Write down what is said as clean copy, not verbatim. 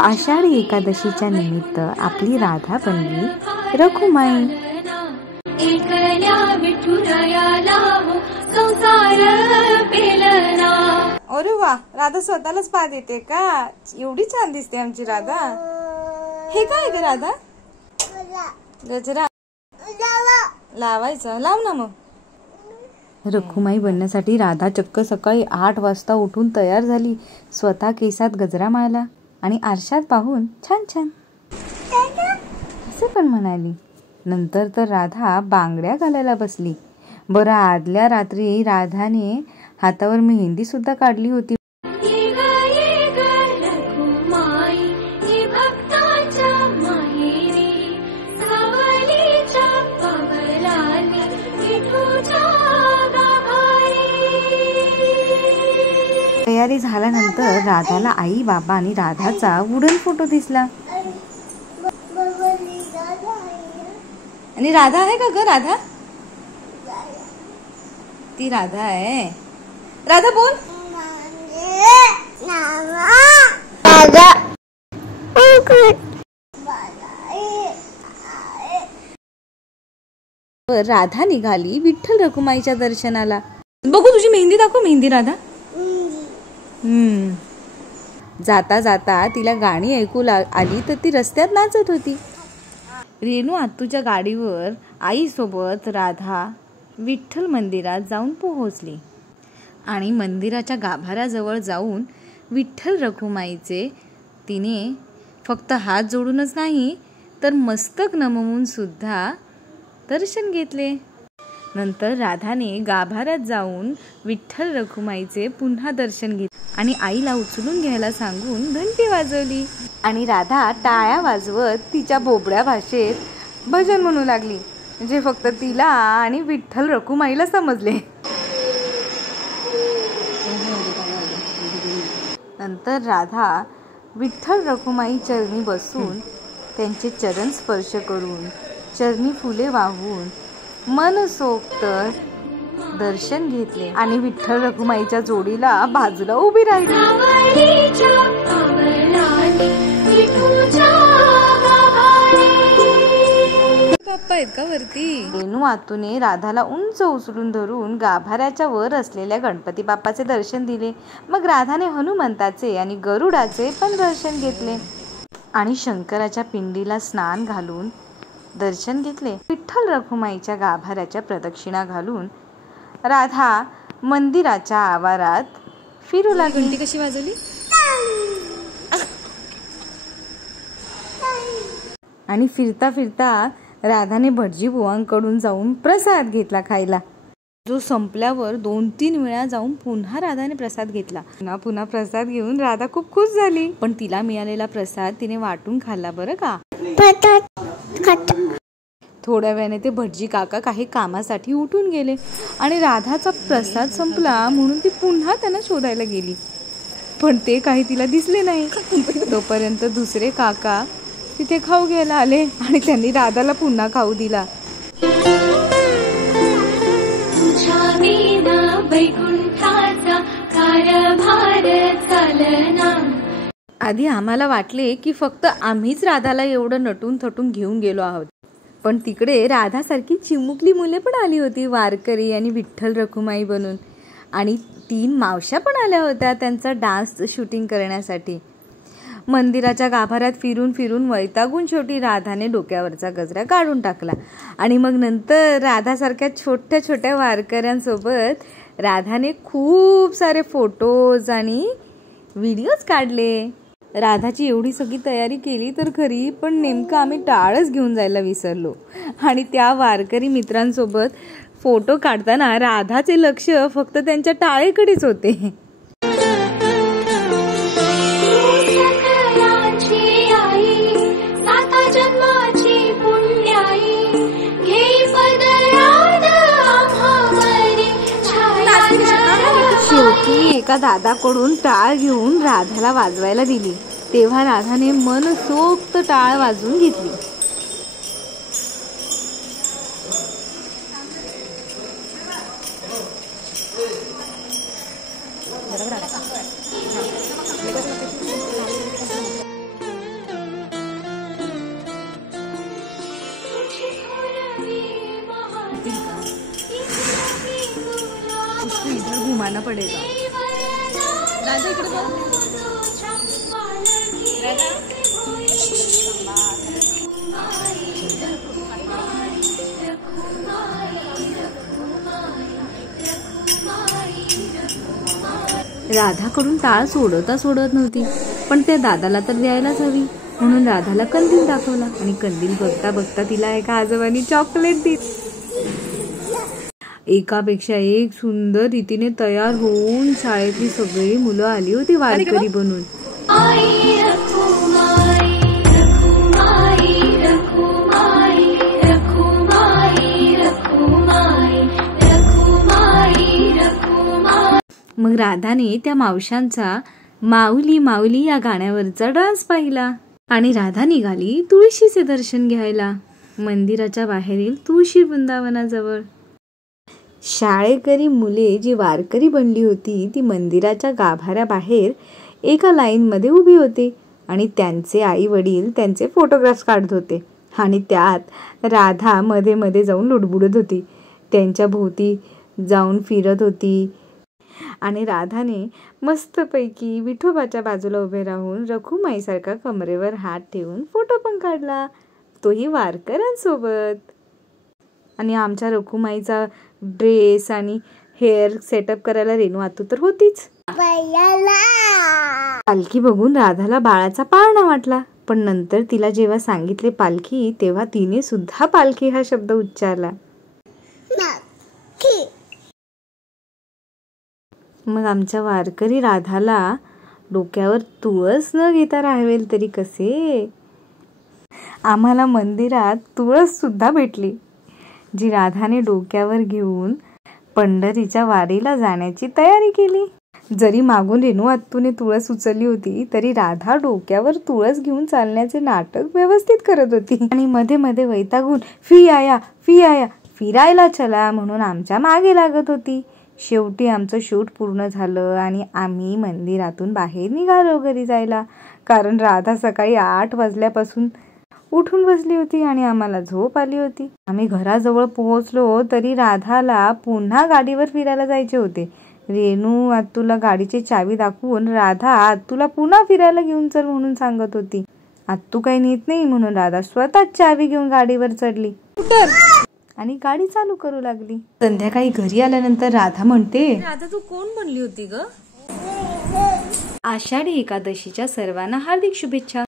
आषाढी एकादशीच्या निमित्त आपली राधा बनली रखुमाई। अरे वा, राधा स्वतःलाच पा देते का? एवढी छान दिसते आमची राधा। हे काय ग राधा? गजरा लावायचा, लाव ना मग। रखुमाई बनण्यासाठी राधा चक्क सकाळी 8 वाजता उठून तयार झाली। स्वतः केसात गजरा मारला आणि आरशात पाहून छान छान असे पण म्हणाली। नंतर तर राधा बांगड्या घालायला बसली। बरं, आदल्या रात्री राधाने हातावर मेहंदी सुद्धा काढली होती। तयारी झाल्यानंतर राधाला आई, बाबा आणि राधाचा वुडन फोटो दिसला। आणि राधा आहे का ग? राधा ती राधा आहे। राधा बोल। राधा निघाली विठ्ठल रखुमाईच्या दर्शनाला। बघू तुझी मेहंदी दाखव, मेहंदी राधा। जाता जाता तिला गाणी ऐकू आली तर ती रस्त्यात नाचत होती। रेणू आत्तूच्या गाडीवर आईसोबत राधा विठ्ठल मंदिरात जाऊन पोहोचली आणि मंदिराच्या गाभाऱ्याजवळ जाऊन विठ्ठल रखुमाईचे तिने फक्त हात जोडूनच नाही तर मस्तक नमवून सुद्धा दर्शन घेतले। नंतर राधाने गाभाऱ्यात जाऊन विठ्ठल रखुमाईचे पुन्हा दर्शन घेतले आणि आईला उचलून घ्यायला सांगून घंटी वाजवली आणि राधा टाळ्या वाजवत तिच्या बोबड्या भाषेत भजन म्हणू लागली, जे फक्त तिला आणि विठ्ठल रखुमाईला समजले। नंतर राधा विठ्ठल रखुमाई चरणी बसून त्यांचे चरण स्पर्श करून चरणी फुले वाहून मनसोक्त दर्शन घेतले आणि विठ्ठल रखुमाईच्या जोडीला बाजूला उभी राहिली। बाप्पा आहेत का वरती? रेणू आत्तूने राधाला उंच उचलून धरून गाभाऱ्याच्या वर असलेल्या गणपती बाप्पाचे दर्शन दिले। मग राधाने हनुमंताचे आणि गरुडाचे पण दर्शन घेतले आणि शंकराच्या पिंडीला स्नान घालून दर्शन घेतले। विठ्ठल रखुमाईच्या गाभाऱ्याच्या प्रदक्षिणा घालून राधा मंदिराच्या आवारात फिरू लागली। घंटी कशी वाजवली? आणि फिरता फिरता राधाने भटजी बुवांकडून जाऊन प्रसाद घेतला खायला, जो संपल्यावर 2-3 वेळा जाऊन पुन्हा राधाने प्रसाद घेतला। पुन्हा प्रसाद घेऊन राधा खूप खुश झाली, पण तिला मिळालेला प्रसाद तिने वाटून खाल्ला बरं का। थोड्या वेळाने ते भटजी काका काही कामासाठी उठून गेले आणि राधाचा प्रसाद संपला म्हणून ती पुन्हा त्यांना शोधायला गेली, पण ते काही तिला दिसले नाही। तोपर्यंत दुसरे काका तिथे खाऊ घ्यायला आले आणि त्यांनी राधाला पुन्हा खाऊ दिला। आधी आम्हाला वाटले की फक्त आम्हीच राधाला एवढं नटून थटून घेऊन गेलो आहोत, पण तिकडे राधासारखी चिमुकली मुले पण आली होती, वारकरी आणि विठ्ठल रखुमाई बनून, आणि 3 मावश्या पण आल्या होत्या त्यांचा डान्स शूटिंग करण्यासाठी। मंदिराच्या गाभाऱ्यात फिरून फिरून वैतागून शेवटी राधाने डोक्यावरचा गजरा काढून टाकला आणि मग नंतर राधासारख्या छोट्या छोट्या वारकऱ्यांसोबत राधाने खूप सारे फोटोज आणि व्हिडिओज काढले। राधाची एवढी सगळी तयारी केली तर खरी, पण नेमकं आम्ही टाळच घेऊन जायला विसरलो आणि त्या वारकरी मित्रांसोबत फोटो काढताना राधाचे लक्ष फक्त त्यांच्या टाळेकडेच होते। शेवटी एका दादाकडून टाळ घेऊन राधाला वाजवायला दिली, तेव्हा राधाने मनसोक्त टाळ वाजवून घेतली। घुमाना पडेगा। राधा इकडे बघ। राधाकडून टाळ सोडत नव्हती, पण त्या दादाला तर द्यायलाच हवी, म्हणून राधाला कंदील दाखवला आणि कंदील बघता बघता तिला एका आजोबांनी चॉकलेट दिली। एकापेक्षा एक सुंदर रीतीने तयार होऊन शाळेतली सगळी मुलं आली होती वारकरी बनून। मग राधाने त्या मावशांचा माऊली माऊली या गाण्यावरचा डान्स पाहिला आणि राधा निघाली तुळशीचे दर्शन घ्यायला मंदिराच्या बाहेरील तुळशी वृंदावनाजवळ। शाळेकरी मुले जी वारकरी बनली होती ती मंदिराच्या गाभाऱ्याबाहेर एका लाईनमध्ये उभी होती आणि त्यांचे आई वडील त्यांचे फोटोग्राफ्स काढत होते आणि त्यात राधा मध्ये मध्ये जाऊन लुडबुडत होती, त्यांच्या भोवती जाऊन फिरत होती आणि राधाने मस्तपैकी विठोबाच्या बाजूला उभे राहून रखुमाईसारखा कमरेवर हात ठेवून फोटो पण काढला, तोही वारकऱ्यांसोबत। आणि आमच्या रखुमाईचा ड्रेस आणि हेअर सेटअप करायला रेणू आतू तर होतीच। पालखी बघून राधाला बाळाचा पाळणा वाटला, पण नंतर तिला जेव्हा सांगितले पालखी तेव्हा तिने सुद्धा पालखी हा शब्द उच्चारला। मग आमच्या वारकरी राधाला डोक्यावर तुळस न घेता राहावेल तरी कसे, आम्हाला मंदिरात तुळस सुद्धा भेटली, जी राधाने डोक्यावर घेऊन पंढरीच्या वारीला जाण्याची तयारी केली। जरी मागून रेणू आत्तूने तुळस उचलली होती तरी राधा डोक्यावर तुळस घेऊन चालण्याचे नाटक व्यवस्थित करत होती आणि मध्ये मध्ये वैतागून फी आया फिरायला चला म्हणून आमच्या मागे लागत होती। शेवटी आमचं शूट पूर्ण झालं आणि आम्ही मंदिरातून बाहेर निघालो घरी जायला, कारण राधा सकाळी 8 वाजल्यापासून उठून बसली होती आणि आम्हाला झोप आली होती। आम्ही घराजवळ पोहोचलो तरी राधाला पुन्हा गाडीवर फिरायला जायचे होते। रेणू आत्तूला गाडीची चावी दाखवून राधा आत्तूला पुन्हा फिरायला घेऊन चल म्हणून सांगत होती। आत्तू काही नेत नाही म्हणून राधा स्वतः चावी घेऊन गाडीवर चढली आणि गाडी चालू करू लागली। संध्याकाळी घरी आल्यानंतर राधा म्हणते, राधा तू कोण बनली होती ग? आषाढी एकादशीच्या सर्वांना हार्दिक शुभेच्छा।